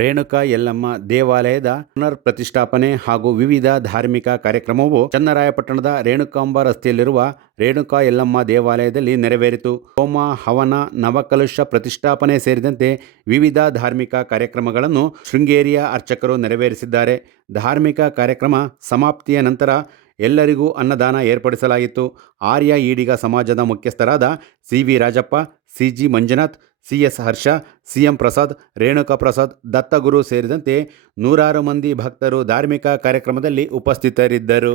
ರೇಣುಕಾ ಯಲ್ಲಮ್ಮ ದೇವಾಲಯದ ಪುನರ್ ಪ್ರತಿಷ್ಠಾಪನೆ ಹಾಗೂ ವಿವಿಧ ಧಾರ್ಮಿಕ ಕಾರ್ಯಕ್ರಮವು ಚನ್ನರಾಯಪಟ್ಟಣದ ರೇಣುಕಾಂಬ ರಸ್ತೆಯಲ್ಲಿರುವ ರೇಣುಕಾ ಯಲ್ಲಮ್ಮ ದೇವಾಲಯದಲ್ಲಿ ನೆರವೇರಿತು. ಹೋಮ, ಹವನ, ನವಕಲಶ ಪ್ರತಿಷ್ಠಾಪನೆ ಸೇರಿದಂತೆ ವಿವಿಧ ಧಾರ್ಮಿಕ ಕಾರ್ಯಕ್ರಮಗಳನ್ನು ಶೃಂಗೇರಿಯ ಅರ್ಚಕರು ನೆರವೇರಿಸಿದ್ದಾರೆ. ಧಾರ್ಮಿಕ ಕಾರ್ಯಕ್ರಮ ಸಮಾಪ್ತಿಯ ನಂತರ ಎಲ್ಲರಿಗೂ ಅನ್ನದಾನ ಏರ್ಪಡಿಸಲಾಗಿತ್ತು. ಆರ್ಯ ಈಡಿಗ ಸಮಾಜದ ಮುಖ್ಯಸ್ಥರಾದ ಸಿ.ವಿ. ರಾಜಪ್ಪ, ಸಿ.ಜಿ. ಮಂಜುನಾಥ್, ಸಿ.ಎಸ್. ಹರ್ಷ, ಸಿ.ಎಂ. ಪ್ರಸಾದ್, ರೇಣುಕಾ ಪ್ರಸಾದ್, ದತ್ತಗುರು ಸೇರಿದಂತೆ ನೂರಾರು ಮಂದಿ ಭಕ್ತರು ಧಾರ್ಮಿಕ ಕಾರ್ಯಕ್ರಮದಲ್ಲಿ ಉಪಸ್ಥಿತರಿದ್ದರು.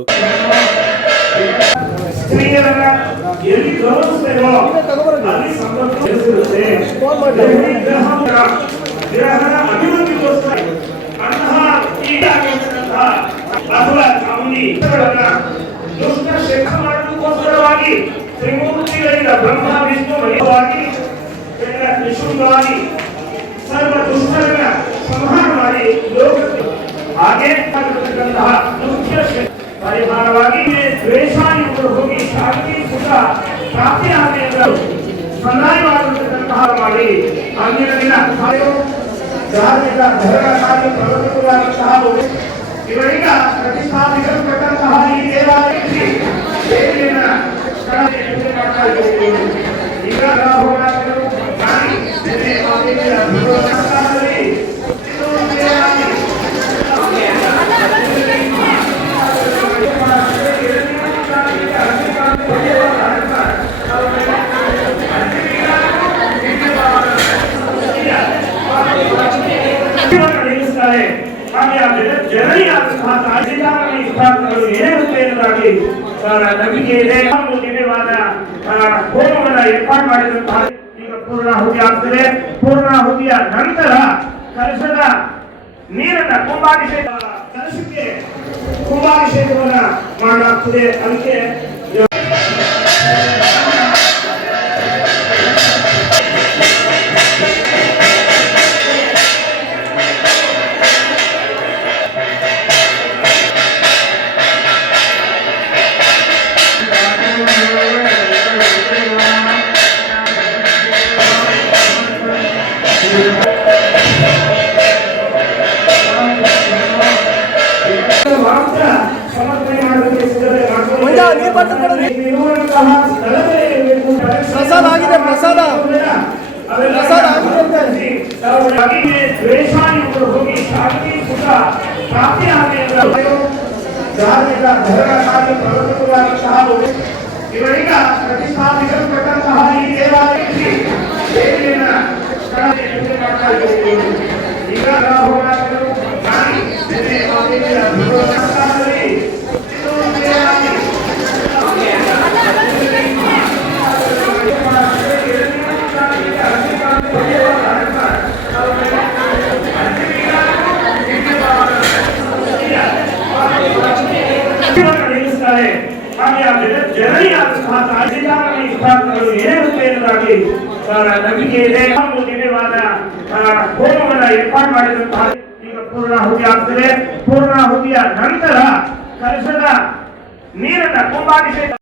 ಬ್ರಹ್ಮ ವಿಷ್ಣು ನಿಶುದ್ಧವಾಗಿ ಸರ್ವ ದುಷ್ಟರನ್ನ ಸಂಹಾರ ಮಾಡಿ ಲೋಕಕ್ಕೆ ಹಾಗೆ ಆಗಿರತಕ್ಕಂತಹ ಮುಖ್ಯ ಪರಿಹಾರವಾಗಿ ದ್ವೇಷಾಯುಗಳು ಹೋಗಿ ಶಾಂತಿ ಸುಖ ಪ್ರಾಪ್ತಿ ಆಗಲು ಸಂದಾಯವಾಗಿರತಕ್ಕಂತಹ ಮಾಡಿ ಅಂದಿನ ದಿನ ಧಾರ್ಮಿಕ ಧರ್ಮಕ್ಕಾಗಿ ಪ್ರವರ್ತಕರಾದಂತಹ ಇವರೀಗ ಪ್ರತಿಷ್ಠಾಪಿಸಲ್ಪಟ್ಟಂತಹ ಈ ದೇವಾಲಯಕ್ಕೆ ಈಗ ಏನುತ್ತೇನದಾಗಿ ನಂಬಿಕೆ ಇದೆ. ದಿವ್ಯವಾದ ಹೋಮವನ್ನು ಏರ್ಪಾಡು ಮಾಡಿದಂತಹ ಈಗ ಪೂರ್ಣಾಹುತಿ ಆಗ್ತದೆ. ಪೂರ್ಣಾಹುತಿಯ ನಂತರ ಕಲಶದ ನೀರನ್ನ ಕಲಶಕ್ಕೆ ಕುಂಭಾಭಿಷೇಕವನ್ನ ಮಾಡಲಾಗ್ತದೆ. ಅದಕ್ಕೆ ಪ್ರಸಾದ ಆಗಿದೆ. ದ್ವೇಷಾಯುಗಳು ಹೋಗಿ ಶಾಂತಿ ಸುಖ ಪ್ರಾಪ್ತಿ ಆಗಲಿ ಧಾರ್ಮಿಕ ಧರ್ಮಕ್ಕಾಗಿ ಪ್ರವರ್ತಕರಾದಂತಹ ಇವರೀಗ ಪ್ರತಿಷ್ಠಾಪಿಸಲ್ಪಟ್ಟಂತಹ ಈ ದೇವಾಲಯಕ್ಕೆ ಈಗ ಏನುತ್ತೇನದಾಗಿ ನಂಬಿಕೆ ಇದೆ. ದಿವ್ಯವಾದ ಹೋಮವನ್ನು ಏರ್ಪಾಡು ಮಾಡಿದಂತಹ ಈಗ ಪೂರ್ಣಾಹುತಿ ಆಗ್ತದೆ. ಪೂರ್ಣಾಹುತಿಯ ನಂತರ ಕಲಶದ ನೀರನ್ನ ಕುಂಭಾಭಿಷೇಕ